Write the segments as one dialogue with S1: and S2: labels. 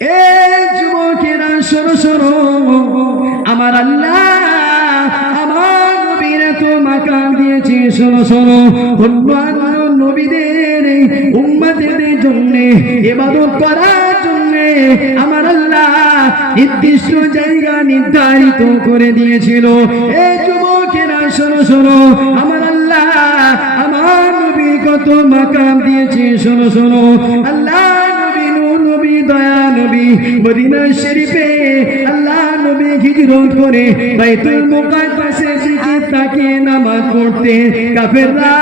S1: এ যুবকেরা শোনো শোনো আমার আল্লাহ আমার নবীর মাকাম দিয়েছে শোনো শোনো অন্যান্য নবীদের উম্মাদের জন্য এবাদত করার জন্য আমার আল্লাহ নির্দিষ্ট জায়গা নির্ধারিত করে দিয়েছিল। এ যুবকেরা শোনো শোনো আমার আল্লাহ আমার নবী কত মাকাম দিয়েছে শোনো শোনো আল্লাহ মদিনা শরীফে আল্লাহ নবী হিজরত করে বাইতুল মুকাদ্দাসের দিকে তাকে নামাজ পড়তে। কাফেররা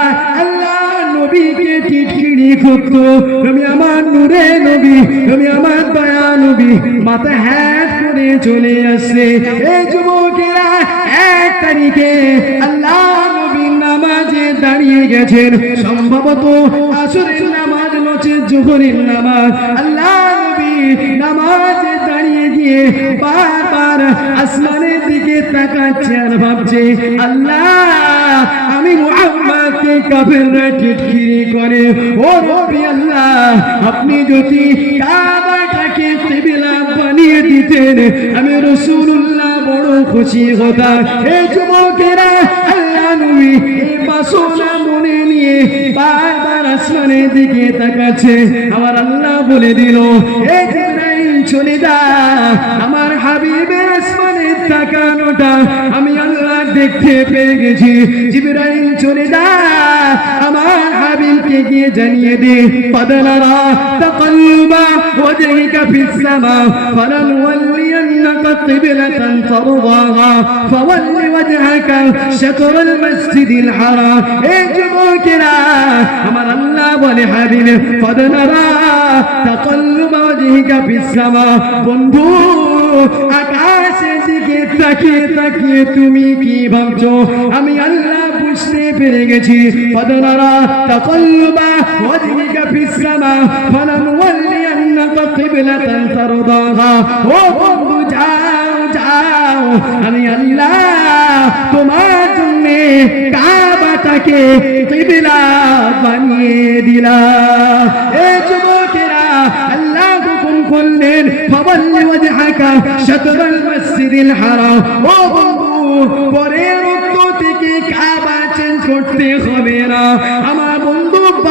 S1: আল্লাহ নবীকে টিটকিরি করতো। তুমি আমার নূরে নবী তুমি আমার দয়া নবী, মাথা হ্যাট করে চলে আসছে। এই যুবকেরা, এক তারিখে আল্লাহ নবীর নামাজে দাঁড়িয়ে গেছেন। সম্ভবত আসরের নামাজ নচে জোহরের নামাজ। আল্লাহ নামাজে দাঁড়িয়ে গিয়ে বারবার আসমানের দিকে তাকাচ্ছে আর ভাবছে, আল্লাহ, আমি মুহাম্মাদকে কাফেররা টিটকিরি করে। ও রবি আল্লাহ, আপনি যদি কাবাটাকে কিবলা বানিয়ে দিতেন, আমি রাসূলুল্লাহ বড় খুশি হতাম। এই যুবকেরা, আল্লাহ নবী, এই বাসনা মনে নিয়ে বারবার আসমানের দিকে তাকাচ্ছে। আমার আল্লাহ বলে দিল এই আমার হাবিবের আসমানের তাকানোটা আমি আল্লাহ দেখতে পেয়ে গেছি। জিবরাইল চলে যা। আমার হাবিবকে গিয়ে জানিয়ে দে, পদলারা তাকাল্লুবা ওয়াজহিকা ফিস সামা ওয়াল্লি قبلة ترضاها فول وجهك شطر المسجد الحرام এই যুবকেরা আমার আল্লাহ বলে হাবিব পদনারা তাকাল্লুবা ওয়াজহিকা ফিস সামা বন্ধু আকাশের দিকে তাকিয়ে তাকিয়ে তুমি কি ভাবছো আমি আল্লাহ বুঝতে পেরে গেছি পদনারা তাকাল্লুবা ওয়াজহিকা ফিস সামা ফালানুওয়াল্লিয়ান্নাকা কিবলাতান তারদাহা ও বন্ধু যাও যাও আমি আল্লাহ তোমার জন্য কাবাটাকে বানিয়ে দিলাম। এ যুবকেরা, আল্লাহ হুকুম করলেন, ফাওয়াল্লি ওয়াজহাকা শাতরাল মসজিদিল হারাম। ও বন্ধু, পরের উত্তর থেকে কাবা চেঞ্জ করতে হবে না। আমার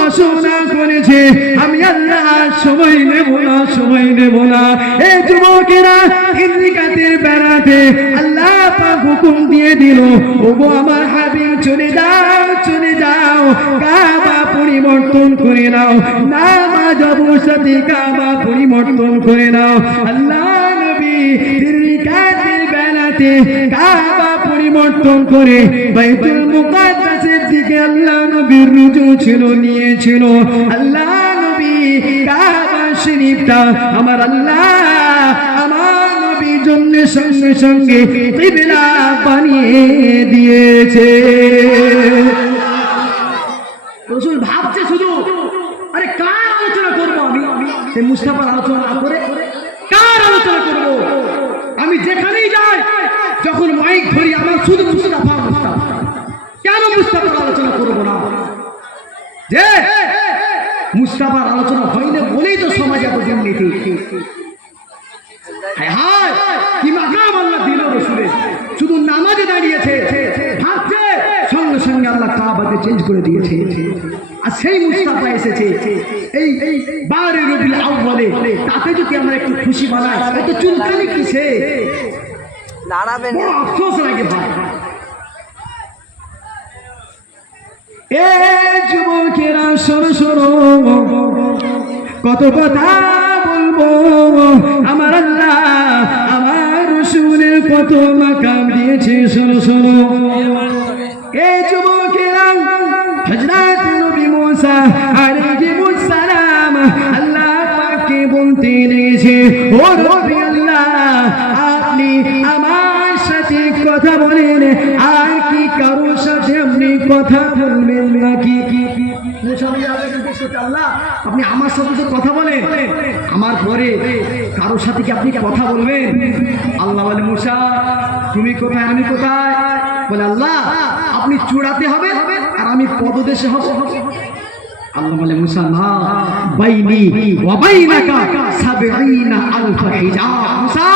S1: বাসনা করেছে, আমি আল্লাহ, সময় নেব না, সময় নেব না। এই যুবকেরা ইন্দিকাতের বেড়াতে আল্লাহ পাক হুকুম দিয়ে দিল, ওগো আমার হাবিব, চলে যাও চলে যাও, কাবা পরিবর্তন করে নাও, নামাজ অবসাতে কাবা পরিবর্তন করে নাও। আল্লাহ নবী ইন্দিকাতের বেড়াতে কাবা পরিবর্তন করে বাইতুল মুকাদ্দাসের দিকে আল্লাহ নবীর রুজু ছিল নিয়েছিল আল্লাহ নবী কাবা শরীফটা আমার আল্লাহ, আমার নবীর জন্য সঙ্গে সঙ্গে কিবলা বানিয়ে দিয়েছে।
S2: রসুল ভাবছে শুধু, আরে কার আলোচনা করব আমি? সেই মুস্তাফার আলোচনা না করে কার আলোচনা করব? আমি যেখানেই যাই, যখন মাইক ধরি, আমার শুধু মুস্তাফা মুস্তাফা। কেন মুস্তাফার আলোচনা করব না? যে মুস্তাফার আলোচনা হয়নি বলেই তো সমাজে এত দুর্নীতি হায় হায় কি মাকাম আল্লাহ দিল শুধু নামাজে দাঁড়িয়েছে ভাবছে সঙ্গে সঙ্গে আল্লাহ কাবাকে চেঞ্জ করে দিয়েছে। আর সেই মুস্তাফা এসেছে। এই বারে রবিল আউ্বালে তাতে যদি আমরা একটু খুশি বানাই এত চুলকানি কিসে?
S3: দাঁড়াবেন
S2: বড় আফসোস লাগে ভাই।
S1: যুবকেরা সরো সরো কত কথা বলব। আমার আল্লাহ আমার রসুলের কত মাকাম দিয়েছে সরো সরো এ যুবকেরা হজরত নবী মুসা আলাইহিস সালাম আল্লাহ পাককে বলতে লেগেছে ও নবী আল্লাহ, আপনি আমার সাথে কথা কথা বলবেন নাকি
S2: আপনি আমার সাথে তো কথা বলেন। আমার পরে কারোর সাথে কি আপনি কথা বলবেন? আল্লাহ বলে, মুসা, তুমি কোথায়? আমি কোথায়? বলে, আল্লাহ, আপনি চূড়াতে হবে আর আমি পদদেশে হব।
S1: আল্লাহ বলে, মুসা, না। মুসা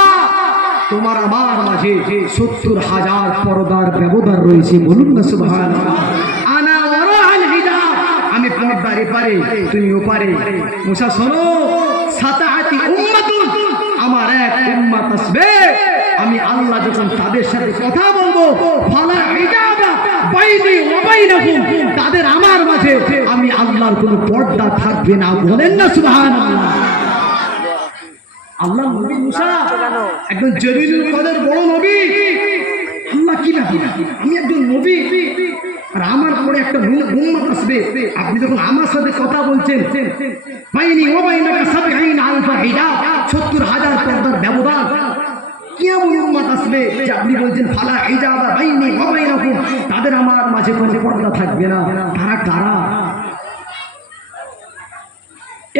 S1: তোমার আমার মাঝে সত্তর হাজার পর্দার ব্যবধান রয়েছে, বলুন না হিজাব। আমি মুসা, শোনো আমার এক আসবে। আমি আল্লাহ যখন তাদের সাথে কথা বলব, ফালা তাদের আমার মাঝে। আমি আল্লাহর কোনো পর্দা থাকবে না, বলেন না সুবহানাল্লাহ। আল্লাহ নবী মুসা একজন জলিলুল কদর বড় নবী। আল্লাহ কি ব্যাপার আমি একজন নবী। আর আমার পরে একটা উম্মত আসবে। আপনি যখন আমার সাথে কথা বলছেন বাইনি ও বাইনাকা সাবঈন আলফা হিজাব 70 হাজার পর্দার ব্যবধান। কেমন উম্মত আসবে যে আপনি বলছেন ফালা হিজাব বাইনি ও বাইনাকুম। তাদের আমার মাঝে কোনো পর্দা থাকবে না। তারা কারা?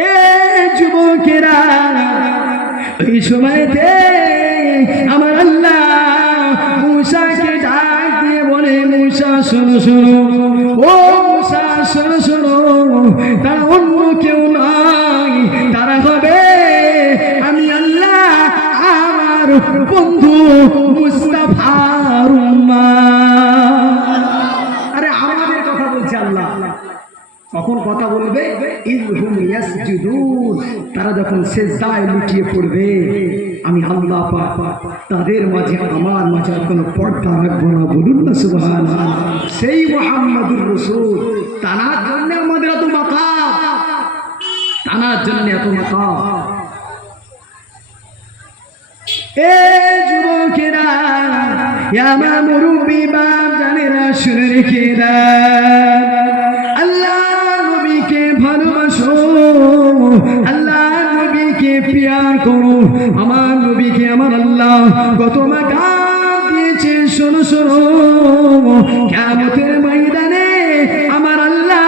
S1: এ যুবকেরা ওই সময়তে আমার আল্লাহ মুসাকে ডাক বলে, মুসা, শোনো শোনো। ও মুসা, শোনো শোনো। তারা অন্য কেউ নয়, তারা হবে আমি আল্লাহ আমার বন্ধু মুস্তাফার কখন কথা বলবে তারা যখন সেজদায় লুটিয়ে পড়বে, আমি আল্লাহ তাদের মাঝে আমার মাঝে কোনো পর্দা রাখব না, বলুন না সুবহানাল্লাহ। সেই মুহাম্মাদুর রাসূল, তানার জন্য আমাদের এত মাকাম, তানার জন্য এত মাকাম। এ যুবকেরা আমার মুরব্বী বাপ জানেরা, শুনে রেখে দেন আমার নবীকে আমার আল্লাহ কত মাকাম দিয়েছে শোনো শোনো। কেমতের ময়দানে আমার আল্লাহ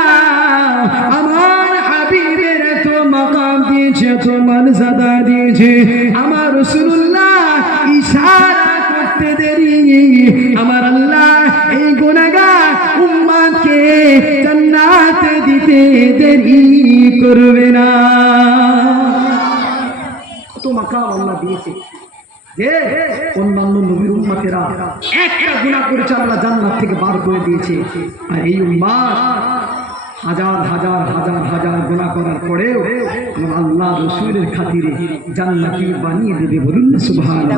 S1: আমার হাবিবের এত মাকাম দিয়েছে, এত মর্যাদা দিয়েছে। আমার রসুল্লাহ ইশারা করতে দেরি। আমার আল্লাহ এই গুনাহগার উম্মাকে জান্নাতে দিতে দেরি করবে না। কত আল্লাহ দিয়েছে। যে অন্যান্য নবীর উম্মাতেরা একটা গুণা করেছে আল্লাহ জান্নাত থেকে বার করে দিয়েছে। আর এই উম্মা হাজার হাজার হাজার হাজার গুণা করার পরেও আল্লাহ রসুলের খাতিরে জান্নাতি বানিয়ে দেবে বলুন সুবহান